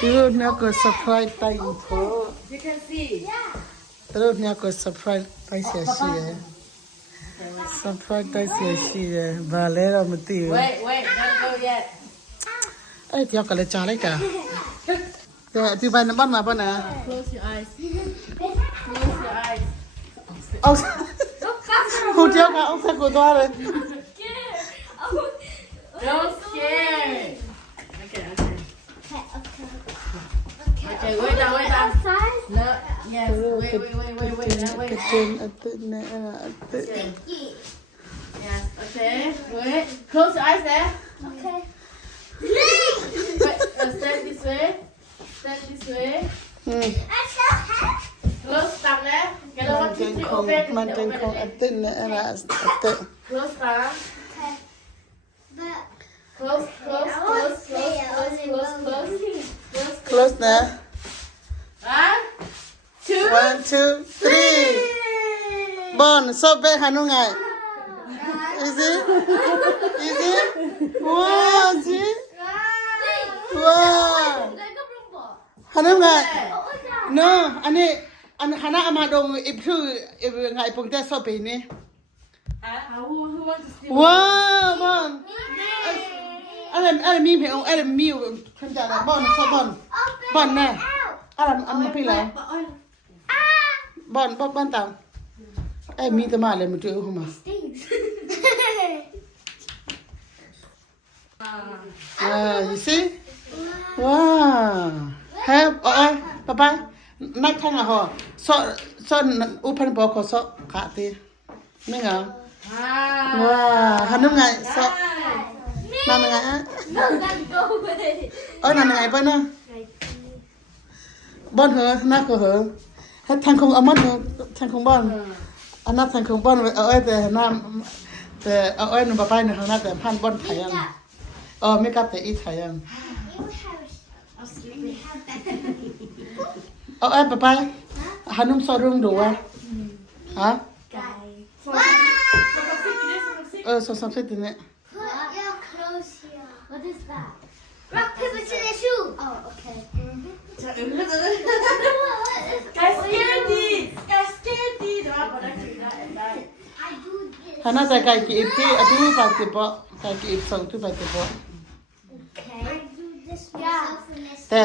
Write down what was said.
Terus ni aku surprise tai info. You can see. Terus ni aku surprise tai sia-sia. Surprise tai sia-sia. Bale dah mesti. Wait, don't go yet. Tiap kali cari kah? Tu ban nampak apa na? Close your eyes. Close your eyes. Oh, hotel kah? Oh, saya kuat ada. Don't scare. Okay, wait now. No, yes. Wait. Kecil atuk nak atuk. Yes, okay. Wait. Close your eyes there. Okay. Wait, stand this way. Close down there. Get over to open. Mantan kong atuk nak atuk. Close down. Okay. But Close. Close na. 1, 2, 1, 2, 3. Bon, so back hanu ngai. Easy? Wow, see? Wow. 내가 부른 거. Hanu ngai. 어디야? No, ani hana amadong ipru ngai pung te so pe ni. who wants to steal? Wow, bon. Ada mi pe ong ada mi kan ja da bon so bon. Bon na. Ada pi la. Bon tao. Mi te ma le mu tu hu ma. You see? Wow. Have papa. Nak thang à ho. So open bo ko so ka ti. Me nga. Wow, hanu ngai so. Na ngai a. No, that's go away. Na ngai pa na. Bon hơ, na ko hơ. Ha thang khong amon hơ, thang khong bon. Ana thang khong bon te na te no papa no na te phan bon thai an. Make up te eat thai an. Papa. Hanum so rung do wa. Ha? So something in it. Put your clothes here. What is that? Rock, paper, scissors, shoe. Oh, okay. Guys, scaredy. I do this. Hana sa kai ki iti atu pa ti po. Kai ki ip so tu pa ti po. Okay. I do this myself and this. Te.